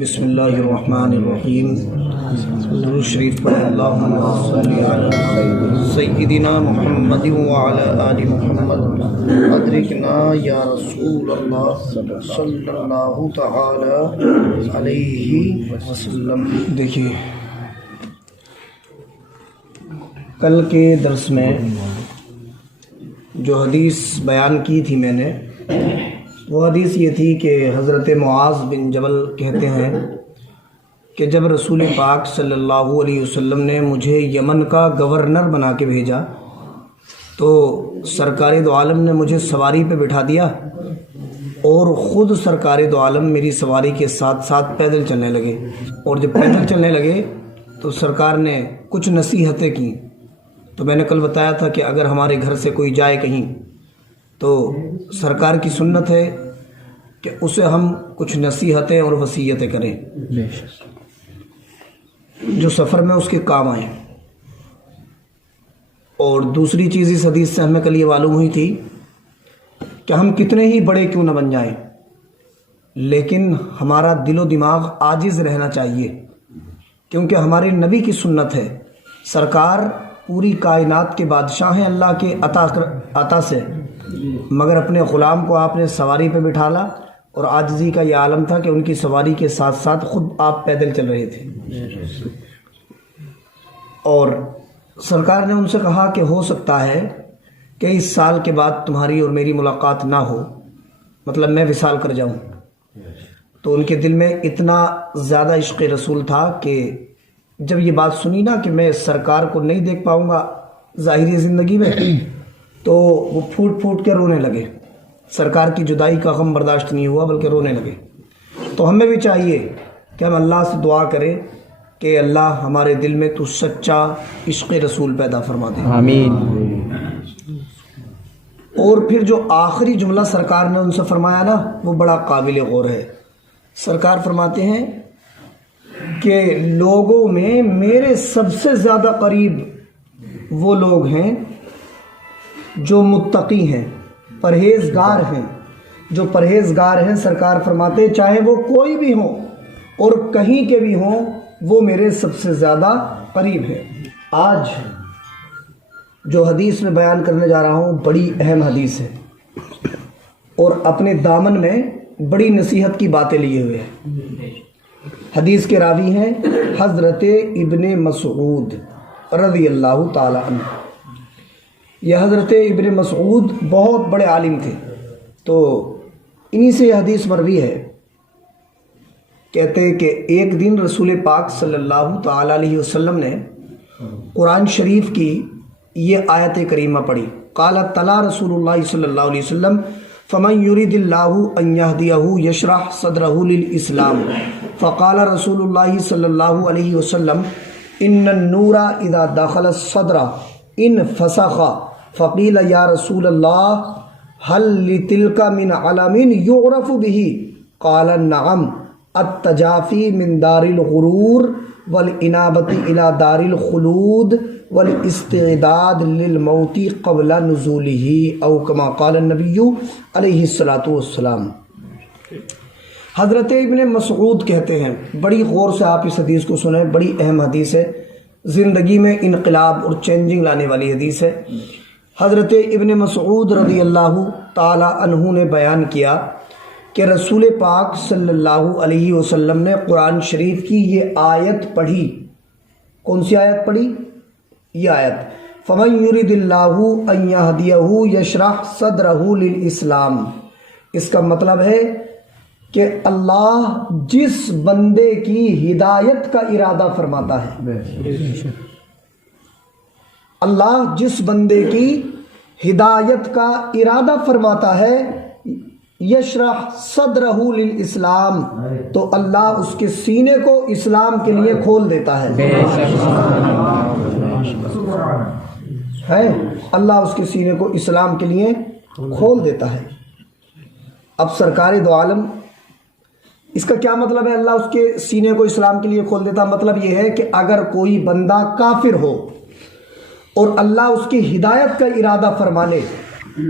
بسم اللہ الرحمن الرحیم. درود شریف پڑھ اللہم صلی علی سیدنا محمد وعلی آل محمد ادرکنا یا رسول اللہ صلی اللہ تعالی علیہ وسلم. دیکھیے، کل کے درس میں جو حدیث بیان کی تھی میں نے، وہ حدیث یہ تھی کہ حضرت معاذ بن جبل کہتے ہیں کہ جب رسول پاک صلی اللہ علیہ وسلم نے مجھے یمن کا گورنر بنا کے بھیجا تو سرکار دو عالم نے مجھے سواری پہ بٹھا دیا اور خود سرکار دو عالم میری سواری کے ساتھ ساتھ پیدل چلنے لگے. اور جب پیدل چلنے لگے تو سرکار نے کچھ نصیحتیں کی. تو میں نے کل بتایا تھا کہ اگر ہمارے گھر سے کوئی جائے کہیں تو سرکار کی سنت ہے کہ اسے ہم کچھ نصیحتیں اور وصیتیں کریں جو سفر میں اس کے کام آئیں. اور دوسری چیز اس حدیث سے ہمیں کل یہ معلوم ہوئی تھی کہ ہم کتنے ہی بڑے کیوں نہ بن جائیں لیکن ہمارا دل و دماغ عاجز رہنا چاہیے، کیونکہ ہمارے نبی کی سنت ہے. سرکار پوری کائنات کے بادشاہ ہیں اللہ کے عطا سے، مگر اپنے غلام کو آپ نے سواری پہ بٹھالا اور عاجزی کا یہ عالم تھا کہ ان کی سواری کے ساتھ ساتھ خود آپ پیدل چل رہے تھے. اور سرکار نے ان سے کہا کہ ہو سکتا ہے کہ اس سال کے بعد تمہاری اور میری ملاقات نہ ہو، مطلب میں وصال کر جاؤں. تو ان کے دل میں اتنا زیادہ عشق رسول تھا کہ جب یہ بات سنی نا کہ میں سرکار کو نہیں دیکھ پاؤں گا ظاہری زندگی میں، تو وہ پھوٹ پھوٹ کے رونے لگے. سرکار کی جدائی کا غم برداشت نہیں ہوا بلکہ رونے لگے. تو ہمیں بھی چاہیے کہ ہم اللہ سے دعا کریں کہ اللہ ہمارے دل میں تو سچا عشق رسول پیدا فرما دے. آمین. اور پھر جو آخری جملہ سرکار نے ان سے فرمایا نا، وہ بڑا قابل غور ہے. سرکار فرماتے ہیں کہ لوگوں میں میرے سب سے زیادہ قریب وہ لوگ ہیں جو متقی ہیں، پرہیزگار ہیں. جو پرہیزگار ہیں، سرکار فرماتے ہیں چاہے وہ کوئی بھی ہوں اور کہیں کے بھی ہوں، وہ میرے سب سے زیادہ قریب ہے. آج جو حدیث میں بیان کرنے جا رہا ہوں بڑی اہم حدیث ہے اور اپنے دامن میں بڑی نصیحت کی باتیں لیے ہوئے ہیں. حدیث کے راوی ہیں حضرت ابن مسعود رضی اللہ تعالی عنہ. یہ حضرت ابن مسعود بہت بڑے عالم تھے، تو انہی سے یہ حدیث مروی ہے. کہتے ہیں کہ ایک دن رسول پاک صلی اللہ تعالی علیہ وسلم نے قرآن شریف کی یہ آیت کریمہ پڑھی. قال تلا رسول اللہ صلی اللہ علیہ وسلم فمن یرید اللہ ان یہدیہ یشرح صدرہ للاسلام فقال رسول اللہ صلی اللہ علیہ وسلم ان النور اذا دخل الصدر ان فسخ فقیل یا رسول اللہ هل لتلک من علم یعرف به قال نعم التجافی من دار الغرور والانابت الى دار الخلود والاستعداد للموت قبل نزوله او کما قال النبی علیہ الصلاۃ والسلام. حضرت ابن مسعود کہتے ہیں، بڑی غور سے آپ اس حدیث کو سنیں، بڑی اہم حدیث ہے، زندگی میں انقلاب اور چینجنگ لانے والی حدیث ہے. حضرت ابن مسعود رضی اللہ تعالی عنہ نے بیان کیا کہ رسول پاک صلی اللہ علیہ وسلم نے قرآن شریف کی یہ آیت پڑھی. کون سی آیت پڑھی؟ یہ آیت فَمَن يُرِدِ اللَّهُ أَن يَهْدِيَهُ يَشْرَحْ صَدْرَهُ لِلْإِسْلَامِ. اس کا مطلب ہے کہ اللہ جس بندے کی ہدایت کا ارادہ فرماتا ہے، اللہ جس بندے کی ہدایت کا ارادہ فرماتا ہے، یشرح صدرہ للاسلام، تو اللہ اس کے سینے کو اسلام کے لیے کھول دیتا ہے. اللہ اس کے سینے کو اسلام کے لیے کھول دیتا ہے. اب سرکار دو عالم، اس کا کیا مطلب ہے اللہ اس کے سینے کو اسلام کے لیے کھول دیتا؟ مطلب یہ ہے کہ اگر کوئی بندہ کافر ہو اور اللہ اس کی ہدایت کا ارادہ فرما لے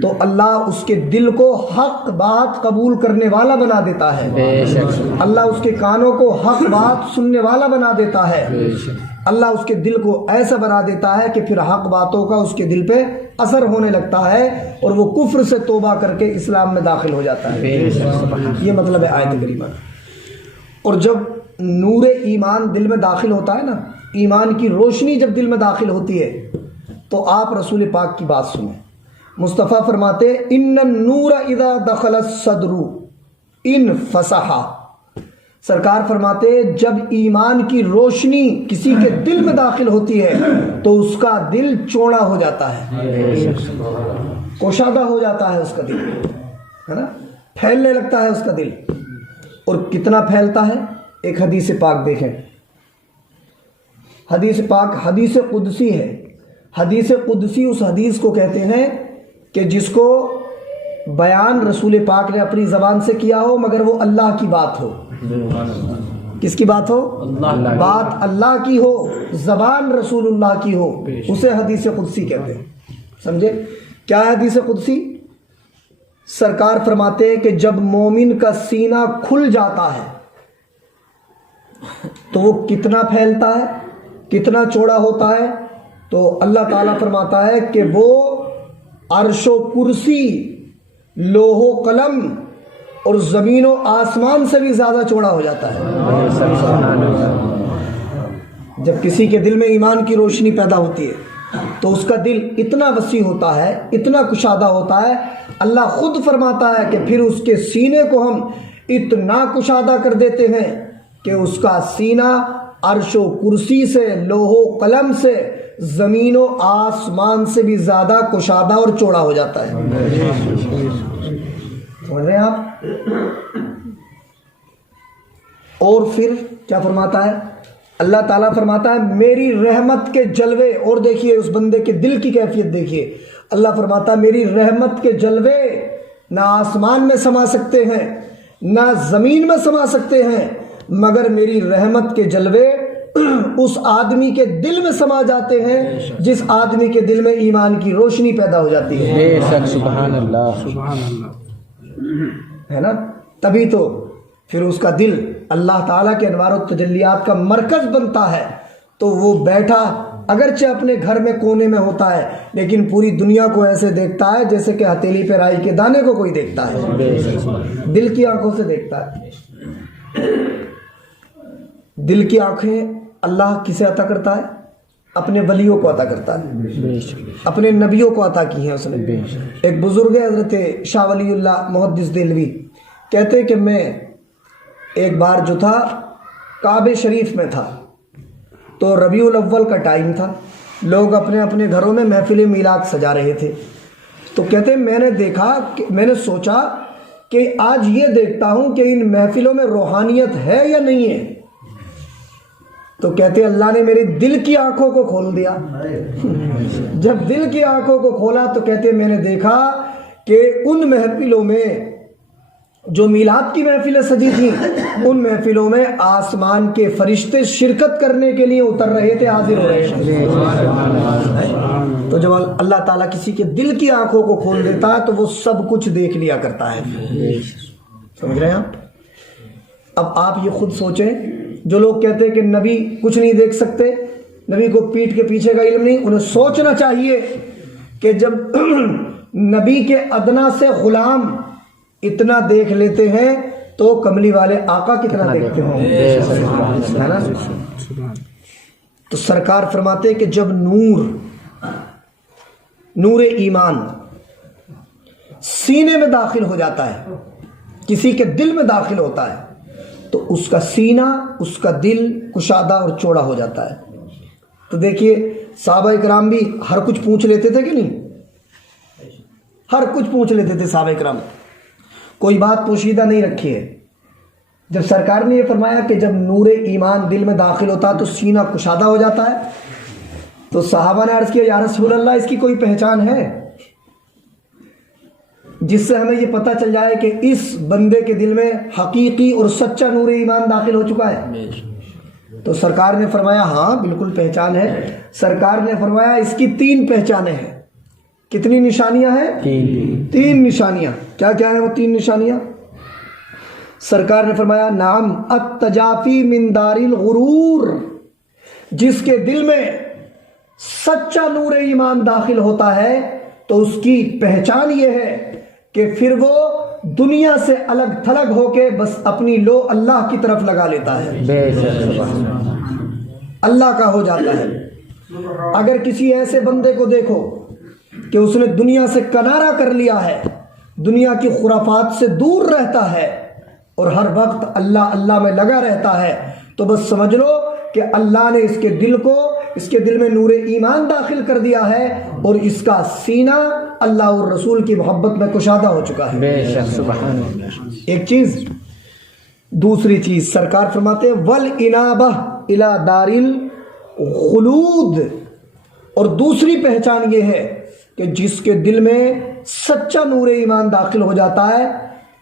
تو اللہ اس کے دل کو حق بات قبول کرنے والا بنا دیتا ہے، اللہ اس کے کانوں کو حق بات سننے والا بنا دیتا ہے، اللہ اس کے دل کو ایسا بنا دیتا ہے کہ پھر حق باتوں کا اس کے دل پہ اثر ہونے لگتا ہے اور وہ کفر سے توبہ کر کے اسلام میں داخل ہو جاتا ہے۔ یہ مطلب ہے آیت کریمہ۔ اور جب نور ایمان دل میں داخل ہوتا ہے نا، ایمان کی روشنی جب دل میں داخل ہوتی ہے تو آپ رسول پاک کی بات سنیں۔ مصطفیٰ فرماتے ان النور اذا دخل الصدر انفسح، سرکار فرماتے جب ایمان کی روشنی کسی کے دل میں داخل ہوتی ہے تو اس کا دل چوڑا ہو جاتا ہے، کوشادہ ہو جاتا ہے اس کا دل، ہے نا، پھیلنے لگتا ہے اس کا دل۔ اور کتنا پھیلتا ہے؟ ایک حدیث پاک دیکھیں، حدیث پاک حدیث قدسی ہے۔ حدیث قدسی اس حدیث کو کہتے ہیں کہ جس کو بیان رسول پاک نے اپنی زبان سے کیا ہو مگر وہ اللہ کی بات ہو۔ کس کی بات ہو؟ بات اللہ کی ہو، زبان رسول اللہ کی ہو، اسے حدیث قدسی کہتے ہیں۔ سمجھے کیا ہے حدیث قدسی؟ سرکار فرماتے ہیں کہ جب مومن کا سینہ کھل جاتا ہے تو وہ کتنا پھیلتا ہے، کتنا چوڑا ہوتا ہے؟ تو اللہ تعالیٰ فرماتا ہے کہ وہ عرش و کرسی، لوح و قلم اور زمین و آسمان سے بھی زیادہ چوڑا ہو جاتا ہے۔ جب کسی کے دل میں ایمان کی روشنی پیدا ہوتی ہے تو اس کا دل اتنا وسیع ہوتا ہے، اتنا کشادہ ہوتا ہے، اللہ خود فرماتا ہے کہ پھر اس کے سینے کو ہم اتنا کشادہ کر دیتے ہیں کہ اس کا سینہ عرش و کرسی سے، لوح و قلم سے، زمین و آسمان سے بھی زیادہ کشادہ اور چوڑا ہو جاتا ہے۔ سمجھ رہے ہیں آپ؟ اور پھر کیا فرماتا ہے اللہ تعالیٰ؟ فرماتا ہے میری رحمت کے جلوے، اور دیکھیے اس بندے کے دل کی کیفیت دیکھیے، اللہ فرماتا ہے میری رحمت کے جلوے نہ آسمان میں سما سکتے ہیں نہ زمین میں سما سکتے ہیں، مگر میری رحمت کے جلوے اس آدمی کے دل میں سما جاتے ہیں جس آدمی کے دل میں ایمان کی روشنی پیدا ہو جاتی ہے۔ بے شک، سبحان اللہ، سبحان اللہ، ہے نا؟ تبھی تو پھر اس کا دل اللہ تعالیٰ کے انوار و تجلیات کا مرکز بنتا ہے، تو وہ بیٹھا اگرچہ اپنے گھر میں کونے میں ہوتا ہے لیکن پوری دنیا کو ایسے دیکھتا ہے جیسے کہ ہتھیلی پہ رائی کے دانے کو کوئی دیکھتا ہے، دل کی آنکھوں سے دیکھتا ہے۔ دل کی آنکھیں اللہ کسے عطا کرتا ہے؟ اپنے ولیوں کو عطا کرتا ہے، اپنے نبیوں کو عطا کی ہیں اس نے۔ ایک بزرگ ہے حضرت شاہ ولی اللہ محدث دہلوی، کہتے کہ میں ایک بار جو تھا کعبہ شریف میں تھا تو ربیع الاول کا ٹائم تھا، لوگ اپنے اپنے گھروں میں محفل میلاد سجا رہے تھے، تو کہتے میں نے دیکھا، میں نے سوچا کہ آج یہ دیکھتا ہوں کہ ان محفلوں میں روحانیت ہے یا نہیں ہے، تو کہتے اللہ نے میری دل کی آنکھوں کو کھول دیا۔ جب دل کی آنکھوں کو کھولا تو کہتے میں نے دیکھا کہ ان محفلوں میں جو میلاد کی محفلیں سجی تھیں، ان محفلوں میں آسمان کے فرشتے شرکت کرنے کے لیے اتر رہے تھے، حاضر ہو رہے تھے۔ تو جب اللہ تعالیٰ کسی کے دل کی آنکھوں کو کھول دیتا ہے تو وہ سب کچھ دیکھ لیا کرتا ہے۔ سمجھ رہے ہیں آپ؟ اب آپ یہ خود سوچیں، جو لوگ کہتے ہیں کہ نبی کچھ نہیں دیکھ سکتے، نبی کو پیٹھ کے پیچھے کا علم نہیں، انہیں سوچنا چاہیے کہ جب نبی کے ادنا سے غلام اتنا دیکھ لیتے ہیں تو کملی والے آقا کتنا دیکھتے ہوں، ہے نا؟ تو سرکار فرماتے کہ جب نور ایمان سینے میں داخل ہو جاتا ہے، کسی کے دل میں داخل ہوتا ہے تو اس کا سینہ، اس کا دل کشادہ اور چوڑا ہو جاتا ہے۔ تو دیکھیے صحابہ کرام بھی ہر کچھ پوچھ لیتے تھے کہ نہیں؟ ہر کچھ پوچھ لیتے تھے صحابہ کرام، کوئی بات پوشیدہ نہیں رکھی ہے۔ جب سرکار نے یہ فرمایا کہ جب نور ایمان دل میں داخل ہوتا ہے تو سینہ کشادہ ہو جاتا ہے، تو صحابہ نے عرض کیا یا رسول اللہ اس کی کوئی پہچان ہے جس سے ہمیں یہ پتہ چل جائے کہ اس بندے کے دل میں حقیقی اور سچا نور ایمان داخل ہو چکا ہے؟ تو سرکار نے فرمایا ہاں بالکل پہچان ہے۔ سرکار نے فرمایا اس کی 3 پہچانیں ہیں۔ کتنی نشانیاں ہیں؟ تین نشانیاں. کیا کیا ہیں وہ تین نشانیاں؟ سرکار نے فرمایا نعم التجافی من دار الغرور، جس کے دل میں سچا نور ایمان داخل ہوتا ہے تو اس کی پہچان یہ ہے کہ پھر وہ دنیا سے الگ تھلگ ہو کے بس اپنی لو اللہ کی طرف لگا لیتا ہے، اللہ کا ہو جاتا ہے. اگر کسی ایسے بندے کو دیکھو کہ اس نے دنیا سے کنارہ کر لیا ہے، دنیا کی خرافات سے دور رہتا ہے اور ہر وقت اللہ اللہ میں لگا رہتا ہے، تو بس سمجھ لو کہ اللہ نے اس کے دل میں نور ایمان داخل کر دیا ہے اور اس کا سینہ اللہ اور رسول کی محبت میں کشادہ ہو چکا ہے. سبحان اللہ. ایک چیز. دوسری چیز سرکار فرماتے ہیں والانابہ الی دار الخلود، اور دوسری پہچان یہ ہے کہ جس کے دل میں سچا نور ایمان داخل ہو جاتا ہے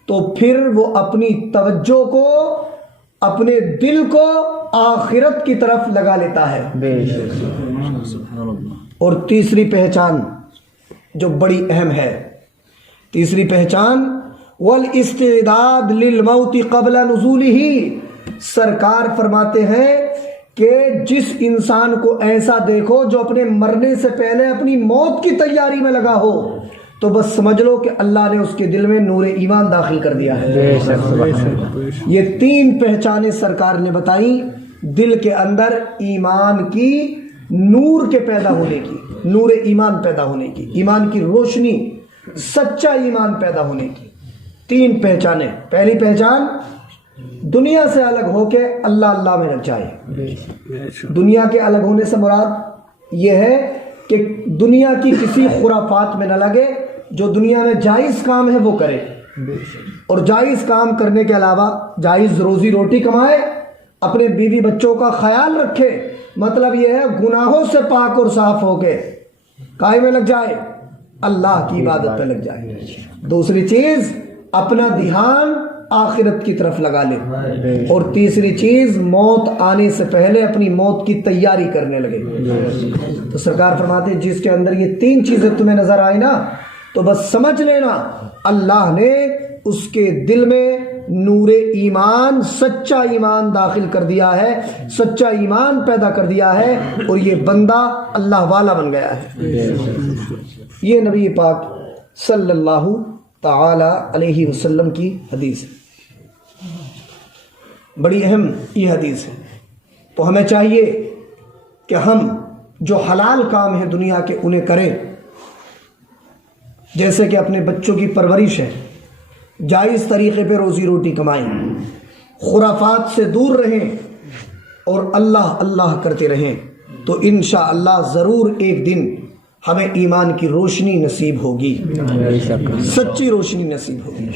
تو پھر وہ اپنی توجہ کو، اپنے دل کو آخرت کی طرف لگا لیتا ہے. اور تیسری پہچان جو بڑی اہم ہے، تیسری پہچان والاستعداد للموت قبل نزولہ. سرکار فرماتے ہیں کہ جس انسان کو ایسا دیکھو جو اپنے مرنے سے پہلے اپنی موت کی تیاری میں لگا ہو تو بس سمجھ لو کہ اللہ نے اس کے دل میں نور ایمان داخل کر دیا ہے. یہ تین پہچانیں سرکار نے بتائیں دل کے اندر ایمان کی نور کے پیدا ہونے کی، نور ایمان پیدا ہونے کی، ایمان کی روشنی، سچا ایمان پیدا ہونے کی. تین پہچانیں. پہلی پہچان دنیا سے الگ ہو کے اللہ اللہ میں لگ جائے. دنیا کے الگ ہونے سے مراد یہ ہے کہ دنیا کی کسی خرافات میں نہ لگے، جو دنیا میں جائز کام ہے وہ کرے، اور جائز کام کرنے کے علاوہ جائز روزی روٹی کمائے، اپنے بیوی بچوں کا خیال رکھے. مطلب یہ ہے گناہوں سے پاک اور صاف ہو کے کائے میں لگ جائے، اللہ کی عبادت پہ لگ جائے. دوسری چیز اپنا دھیان آخرت کی طرف لگا لے. اور تیسری چیز موت آنے سے پہلے اپنی موت کی تیاری کرنے لگے. تو سرکار فرماتے ہیں جس کے اندر یہ تین چیزیں تمہیں نظر آئی نا تو بس سمجھ لینا اللہ نے اس کے دل میں نور ایمان، سچا ایمان داخل کر دیا ہے، سچا ایمان پیدا کر دیا ہے اور یہ بندہ اللہ والا بن گیا ہے. یہ نبی پاک صلی اللہ تعالی علیہ وسلم کی حدیث ہے. بڑی اہم یہ حدیث ہے. تو ہمیں چاہیے کہ ہم جو حلال کام ہیں دنیا کے انہیں کریں، جیسے کہ اپنے بچوں کی پرورش ہے، جائز طریقے پہ روزی روٹی کمائیں، خرافات سے دور رہیں اور اللہ اللہ کرتے رہیں، تو انشاءاللہ ضرور ایک دن ہمیں ایمان کی روشنی نصیب ہوگی، سچی روشنی نصیب ہوگی.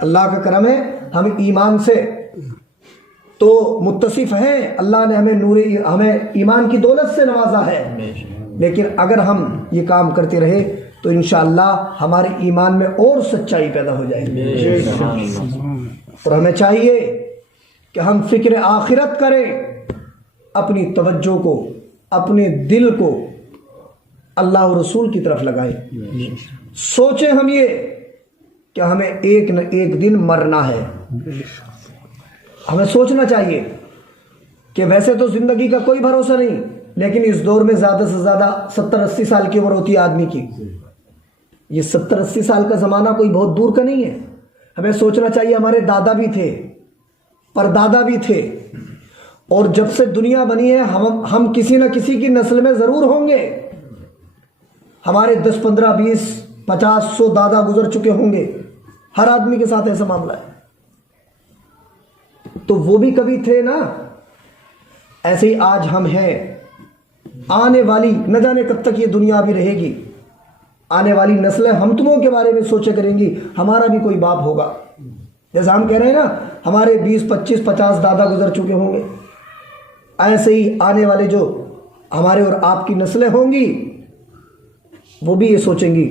اللہ کا کرم ہے ہم ایمان سے تو متصف ہیں، اللہ نے ہمیں ایمان کی دولت سے نوازا ہے، لیکن اگر ہم یہ کام کرتے رہے تو انشاءاللہ ہمارے ایمان میں اور سچائی پیدا ہو جائے گی. اور ہمیں چاہیے کہ ہم فکر آخرت کریں، اپنی توجہ کو، اپنے دل کو اللہ اور رسول کی طرف لگائیں. سوچیں ہم یہ کہ ہمیں ایک نہ ایک دن مرنا ہے. ہمیں سوچنا چاہیے کہ ویسے تو زندگی کا کوئی بھروسہ نہیں، لیکن اس دور میں زیادہ سے زیادہ 70-80 سال کی عمر ہوتی ہے آدمی کی. یہ 70-80 سال کا زمانہ کوئی بہت دور کا نہیں ہے. ہمیں سوچنا چاہیے ہمارے دادا بھی تھے، پردادا بھی تھے، اور جب سے دنیا بنی ہے ہم کسی نہ کسی کی نسل میں ضرور ہوں گے. ہمارے 10, 15, 20, 50, 100 دادا گزر چکے ہوں گے. ہر آدمی کے ساتھ ایسا معاملہ ہے. تو وہ بھی کبھی تھے نا. ایسے ہی آج ہم ہیں. آنے والی نہ جانے کب تک یہ دنیا بھی رہے گی. آنے والی نسلیں ہم تمہوں کے بارے میں سوچے کریں گی ہمارا بھی کوئی باپ ہوگا. جیسا ہم کہہ رہے ہیں نا ہمارے 20, 25, 50 دادا گزر چکے ہوں گے، ایسے ہی آنے والے جو ہمارے اور آپ کی نسلیں ہوں گی وہ بھی یہ سوچیں گی.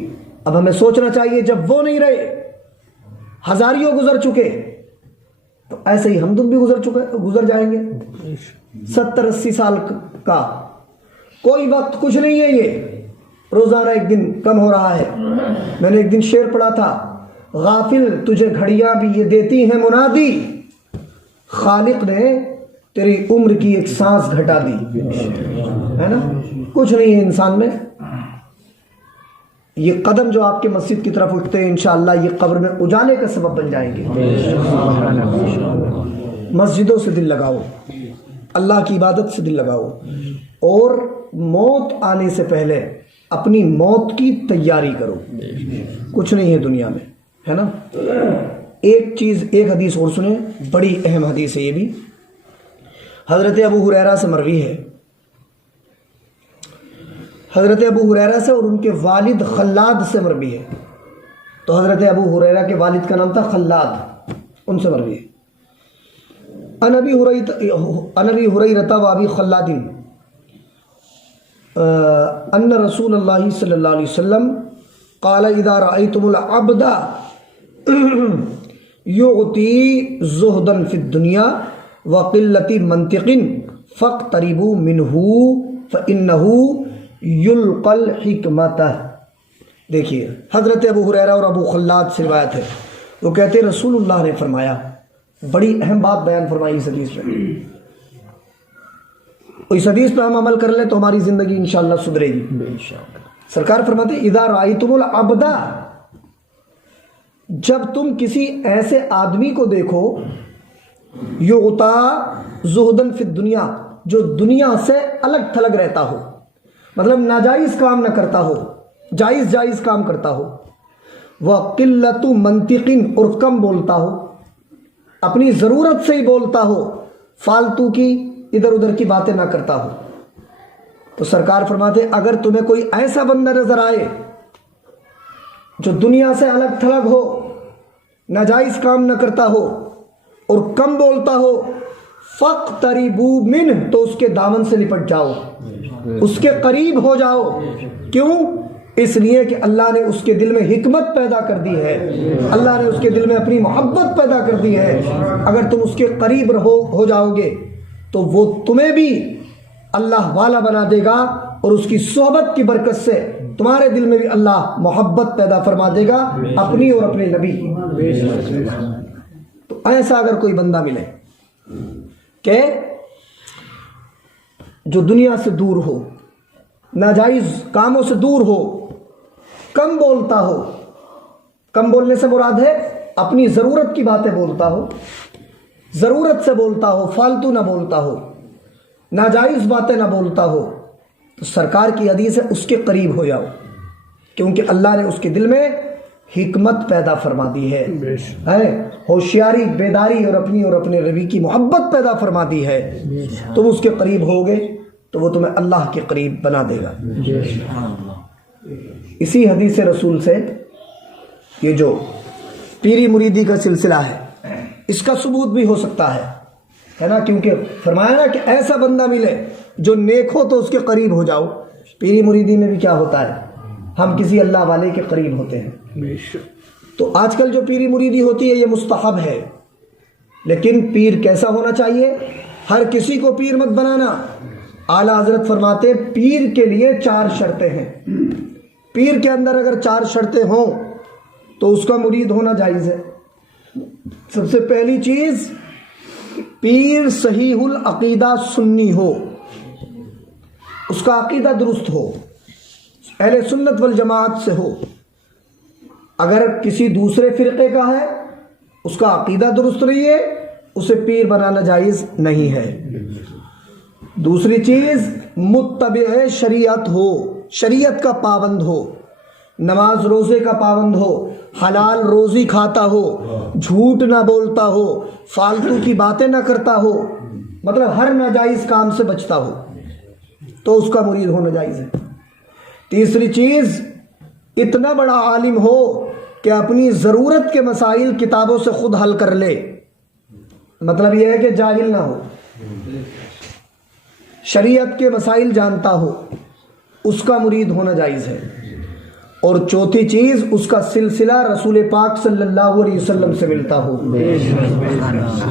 اب ہمیں سوچنا چاہیے جب وہ نہیں رہے، ہزاریوں گزر چکے، تو ایسے ہی ہم تم بھی گزر جائیں گے. 70-80 سال کا کوئی وقت کچھ نہیں ہے. یہ روزانہ ایک دن کم ہو رہا ہے. میں نے ایک دن شعر پڑھا تھا، غافل تجھے گھڑیاں بھی یہ دیتی ہیں منادی، خالق نے تیری عمر کی ایک سانس گھٹا دی. ہے نا، کچھ نہیں ہے انسان میں. یہ قدم جو آپ کے مسجد کی طرف اٹھتے ہیں انشاءاللہ یہ قبر میں اجالے کا سبب بن جائیں گے. مسجدوں سے دل لگاؤ، اللہ کی عبادت سے دل لگاؤ، اور موت آنے سے پہلے اپنی موت کی تیاری کرو. کچھ نہیں ہے دنیا میں، ہے نا. ایک حدیث اور سنیں، بڑی اہم حدیث ہے یہ بھی. حضرت ابو ہریرہ سے مروی ہے، حضرت ابو ہریرہ سے اور ان کے والد خلاد سے مروی ہے. تو حضرت ابو ہریرہ کے والد کا نام تھا خلاد، ان سے مروی ہے. عن ابی ہریرہ و ابی خلاد ان رسول اللہ صلی اللہ علیہ وسلم قال اذا رأيتم العبد يعطي زهدا في الدنيا وقلة منطق فاقتربوا منه فإنه يلقى الحکمت. دیکھیے حضرت ابو ہریرہ اور ابو خلاد سے روایت ہے، وہ کہتے ہیں رسول اللہ نے فرمایا، بڑی اہم بات بیان فرمائی اس حدیث میں. اس حدیث پہ ہم عمل کر لیں تو ہماری زندگی انشاءاللہ سدھرے گی. سرکار فرماتے ہیں اذا رأیتم العبد، جب تم کسی ایسے آدمی کو دیکھو یعطا زہدن فی الدنیا، جو دنیا سے الگ تھلگ رہتا ہو، مطلب ناجائز کام نہ کرتا ہو، جائز کام کرتا ہو، وقلۃ منطق، اور کم بولتا ہو، اپنی ضرورت سے ہی بولتا ہو، فالتو کی ادھر ادھر کی باتیں نہ کرتا ہو. تو سرکار فرماتے اگر تمہیں کوئی ایسا بندہ نظر آئے جو دنیا سے الگ تھلگ ہو، ناجائز کام نہ کرتا ہو اور کم بولتا ہو، فاقتربوا منہ، تو اس کے دامن سے لپٹ جاؤ، اس کے قریب ہو جاؤ. کیوں؟ اس لیے کہ اللہ نے اس کے دل میں حکمت پیدا کر دی ہے، اللہ نے اس کے دل میں اپنی محبت پیدا کر دی ہے. اگر تم اس کے قریب ہو جاؤ گے تو وہ تمہیں بھی اللہ والا بنا دے گا، اور اس کی صحبت کی برکت سے تمہارے دل میں بھی اللہ محبت پیدا فرما دے گا اپنی اور اپنے نبی کی. تو ایسا اگر کوئی بندہ ملے کہ جو دنیا سے دور ہو، ناجائز کاموں سے دور ہو، کم بولتا ہو، کم بولنے سے مراد ہے اپنی ضرورت کی باتیں بولتا ہو، ضرورت سے بولتا ہو، فالتو نہ بولتا ہو، ناجائز باتیں نہ بولتا ہو، تو سرکار کی حدیث ہے اس کے قریب ہو جاؤ، کیونکہ اللہ نے اس کے دل میں حکمت پیدا فرما دی ہے، ہوشیاری، بیداری اور اپنے نبی کی محبت پیدا فرما دی ہے. تم اس کے قریب ہوگے تو وہ تمہیں اللہ کے قریب بنا دے گا. اسی حدیث رسول سے یہ جو پیری مریدی کا سلسلہ ہے اس کا ثبوت بھی ہو سکتا ہے نا، کیونکہ فرمایا نا کہ ایسا بندہ ملے جو نیک ہو تو اس کے قریب ہو جاؤ. پیری مریدی میں بھی کیا ہوتا ہے، ہم کسی اللہ والے کے قریب ہوتے ہیں. تو آج کل جو پیری مریدی ہوتی ہے یہ مستحب ہے، لیکن پیر کیسا ہونا چاہیے؟ ہر کسی کو پیر مت بنانا. اعلیٰ حضرت فرماتے پیر کے لیے 4 شرطیں ہیں. پیر کے اندر اگر 4 شرطیں ہوں تو اس کا مرید ہونا جائز ہے. سب سے پہلی چیز، پیر صحیح العقیدہ سنی ہو، اس کا عقیدہ درست ہو، اہل سنت والجماعت سے ہو. اگر کسی دوسرے فرقے کا ہے، اس کا عقیدہ درست نہیں ہے، اسے پیر بنانا جائز نہیں ہے. دوسری چیز، متبع شریعت ہو، شریعت کا پابند ہو، نماز روزے کا پابند ہو، حلال روزی کھاتا ہو، جھوٹ نہ بولتا ہو، فالتو کی باتیں نہ کرتا ہو، مطلب ہر ناجائز کام سے بچتا ہو، تو اس کا مرید ہونا جائز ہے. تیسری چیز، اتنا بڑا عالم ہو کہ اپنی ضرورت کے مسائل کتابوں سے خود حل کر لے، مطلب یہ ہے کہ جاہل نہ ہو، شریعت کے مسائل جانتا ہو، اس کا مرید ہونا جائز ہے. اور چوتھی چیز، اس کا سلسلہ رسول پاک صلی اللہ علیہ وسلم سے ملتا ہو.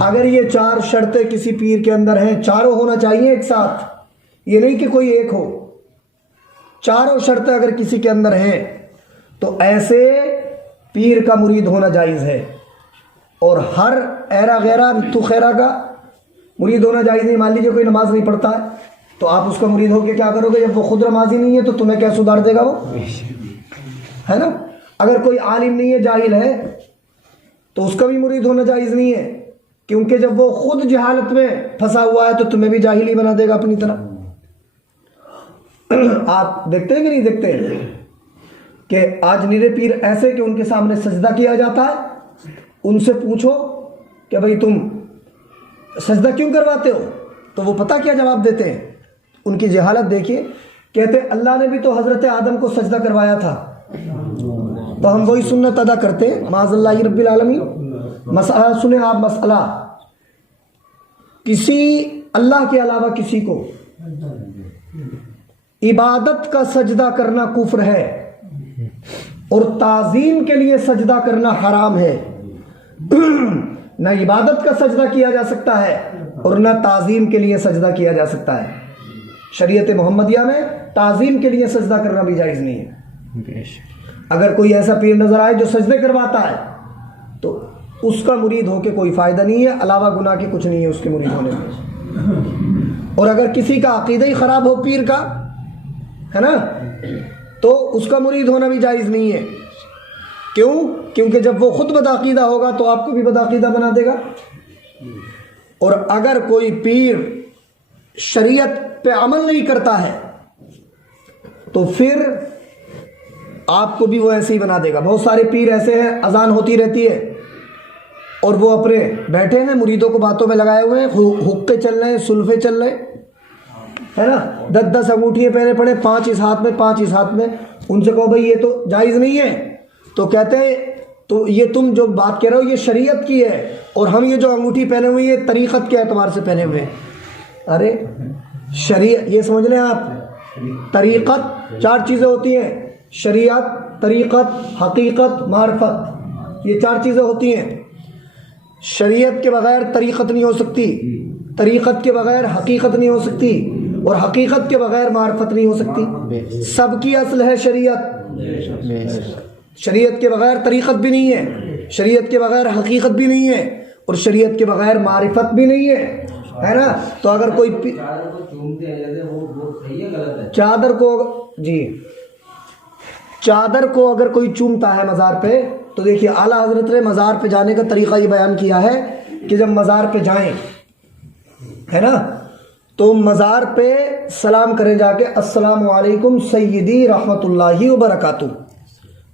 اگر یہ 4 شرطیں کسی پیر کے اندر ہیں، چاروں ہونا چاہیے ایک ساتھ، یہ نہیں کہ کوئی ایک ہو، چاروں شرطیں اگر کسی کے اندر ہیں تو ایسے پیر کا مرید ہونا جائز ہے، اور ہر ایرا غیرہ تو خیرہ کا مرید ہونا جائز نہیں۔ مان لیجیے کوئی نماز نہیں پڑھتا ہے تو آپ اس کا مرید ہو کے کیا کرو گے؟ جب وہ خود نمازی نہیں ہے تو تمہیں کیا سدھار دے گا وہ، ہے نا؟ اگر کوئی عالم نہیں ہے، جاہل ہے، تو اس کا بھی مرید ہونا جائز نہیں ہے، کیونکہ جب وہ خود جہالت میں پھنسا ہوا ہے تو تمہیں بھی جاہل ہی بنا دے گا اپنی طرح۔ آپ دیکھتے ہیں کہ نہیں دیکھتے کہ آج نیرے پیر ایسے کہ ان کے سامنے سجدہ کیا جاتا ہے، ان سے پوچھو کہ بھئی تم سجدہ کیوں کرواتے ہو، تو وہ پتہ کیا جواب دیتے ہیں؟ ان کی جہالت دیکھیے، کہتے اللہ نے بھی تو حضرت آدم کو سجدہ کروایا تھا تو ہم وہی سنت ادا کرتے ہیں، معاذ اللہ رب العالمین۔ مسئلہ سنیں آپ، مسئلہ کسی اللہ کے علاوہ کسی کو عبادت کا سجدہ کرنا کفر ہے، اور تعظیم کے لیے سجدہ کرنا حرام ہے۔ نہ عبادت کا سجدہ کیا جا سکتا ہے اور نہ تعظیم کے لیے سجدہ کیا جا سکتا ہے۔ شریعت محمدیہ میں تعظیم کے لیے سجدہ کرنا بھی جائز نہیں ہے۔ اگر کوئی ایسا پیر نظر آئے جو سجدے کرواتا ہے تو اس کا مرید ہو کے کوئی فائدہ نہیں ہے، علاوہ گناہ کے کچھ نہیں ہے اس کے مرید ہونے میں۔ اور اگر کسی کا عقیدہ ہی خراب ہو پیر کا، ہے نا، تو اس کا مرید ہونا بھی جائز نہیں ہے۔ کیوں؟ کیونکہ جب وہ خود بدعقیدہ ہوگا تو آپ کو بھی بدعقیدہ بنا دے گا۔ اور اگر کوئی پیر شریعت پہ عمل نہیں کرتا ہے تو پھر آپ کو بھی وہ ایسے ہی بنا دے گا۔ بہت سارے پیر ایسے ہیں، اذان ہوتی رہتی ہے اور وہ اپنے بیٹھے ہیں، مریدوں کو باتوں میں لگائے ہوئے ہیں، حقے چل رہے ہیں، سلفے چل رہے ہیں، ہے نا، 10 انگوٹھیاں پہنے پڑے، 5 اس ہاتھ میں 5 اس ہاتھ میں۔ ان سے کہو بھائی یہ تو جائز نہیں ہے، تو کہتے ہیں تو یہ تم جو بات کہہ رہے ہو یہ شریعت کی ہے، اور ہم یہ جو انگوٹھی پہنے ہوئے یہ طریقت کے اعتبار سے پہنے ہوئے ہیں۔ ارے شریعت، یہ سمجھ لیں آپ، طریقت 4 چیزیں ہوتی ہیں، شریعت، طریقت، حقیقت، معرفت، یہ 4 چیزیں ہوتی ہیں۔ شریعت کے بغیر طریقت نہیں ہو سکتی، طریقت کے بغیر حقیقت نہیں ہو سکتی، اور حقیقت کے بغیر معرفت نہیں ہو سکتی۔ سب کی اصل ہے شریعت۔ شریعت کے بغیر طریقت بھی نہیں ہے، شریعت کے بغیر حقیقت بھی نہیں ہے، اور شریعت کے بغیر معرفت بھی نہیں ہے نا۔ تو اگر کوئی چادر کو، جی چادر کو اگر کوئی چومتا ہے مزار پہ، تو دیکھیے اعلیٰ حضرت نے مزار پہ جانے کا طریقہ یہ بیان کیا ہے کہ جب مزار پہ جائیں، ہے نا، تو مزار پہ سلام کریں جا کے، السلام علیکم سیدی رحمت اللہ وبرکاتہ،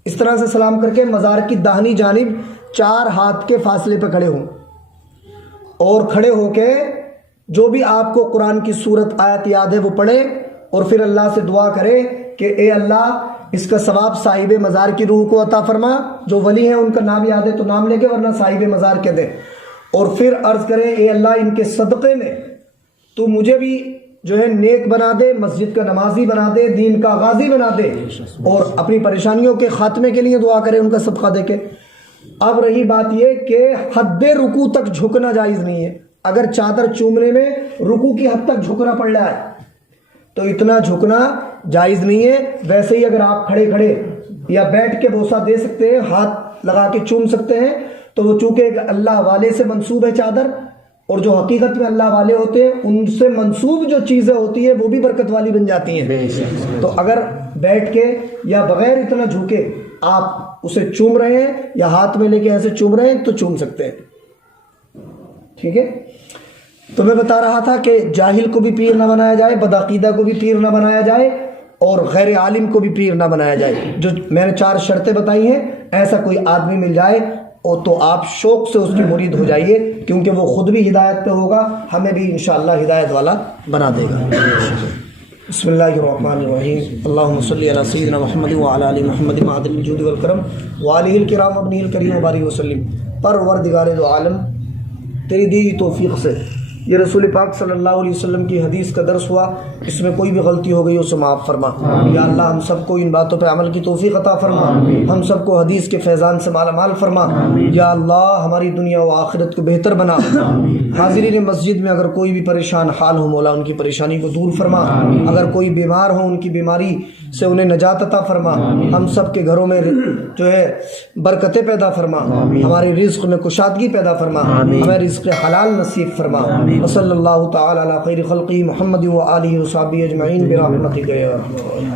اس طرح سے سلام کر کے مزار کی داہنی جانب 4 ہاتھ کے فاصلے پہ کھڑے ہوں، اور کھڑے ہو کے جو بھی آپ کو قرآن کی سورت آیت یاد ہے وہ پڑھیں، اور پھر اللہ سے دعا کریں کہ اے اللہ اس کا ثواب صاحب مزار کی روح کو عطا فرما، جو ولی ہیں ان کا نام یاد ہے تو نام لے کے، ورنہ صاحب مزار کے دیں، اور پھر عرض کریں اے اللہ ان کے صدقے میں تو مجھے بھی جو ہے نیک بنا دے، مسجد کا نمازی بنا دے، دین کا غازی بنا دے، اور اپنی پریشانیوں کے خاتمے کے لیے دعا کرے ان کا صدقہ دے کے۔ اب رہی بات یہ کہ حد رکوع تک جھکنا جائز نہیں ہے۔ اگر چادر چومنے میں رکوع کی حد تک جھکنا پڑ رہا ہے تو اتنا جھکنا جائز نہیں ہے۔ ویسے ہی اگر آپ کھڑے کھڑے یا بیٹھ کے بوسہ دے سکتے ہیں، ہاتھ لگا کے چوم سکتے ہیں، تو وہ چونکہ ایک اللہ والے سے منسوب ہے چادر، اور جو حقیقت میں اللہ والے ہوتے ہیں ان سے منسوب جو چیزیں ہوتی ہیں وہ بھی برکت والی بن جاتی ہیں۔ تو اگر بیٹھ کے یا بغیر اتنا جھکے آپ اسے چوم رہے ہیں یا ہاتھ میں لے کے ایسے چوم رہے ہیں تو چوم سکتے ہیں، ٹھیک ہے۔ تو میں بتا رہا تھا کہ جاہل کو بھی پیر نہ بنایا جائے، بدعقیدہ کو بھی پیر نہ بنایا جائے، اور غیر عالم کو بھی پیر نہ بنایا جائے۔ جو میں نے 4 شرطیں بتائی ہیں، ایسا کوئی آدمی مل جائے تو آپ شوق سے اس کی مرید ہو جائیے، کیونکہ وہ خود بھی ہدایت پہ ہوگا، ہمیں بھی انشاءاللہ ہدایت والا بنا دے گا۔ بسم اللہ الرحمن الرحیم، اللہم صلی علی سیدنا محمد وعلی آل محمد معدن الجود والکرم وآلہ الکرام ابنہ الکریم وبارک وسلم۔ پروردگار دو عالم، تیری دی توفیق سے یہ رسول پاک صلی اللہ علیہ وسلم کی حدیث کا درس ہوا، اس میں کوئی بھی غلطی ہو گئی اسے معاف فرما۔ یا اللہ ہم سب کو ان باتوں پہ عمل کی توفیق عطا فرما، ہم سب کو حدیث کے فیضان سے مالا مال فرما۔ یا اللہ ہماری دنیا و آخرت کو بہتر بنا۔ حاضرین مسجد میں اگر کوئی بھی پریشان حال ہو مولا ان کی پریشانی کو دور فرما، اگر کوئی بیمار ہو ان کی بیماری سے انہیں نجات عطا فرما، ہم سب کے گھروں میں جو ہے برکتیں پیدا فرما، ہمارے رزق میں کشادگی پیدا فرما، ہمیں رزق حلال نصیب فرما۔ وصلی اللہ تعالی علی خیر خلقہ محمد و آلہ و صحبہ اجمعین برحمتک یا ارحم الراحمین۔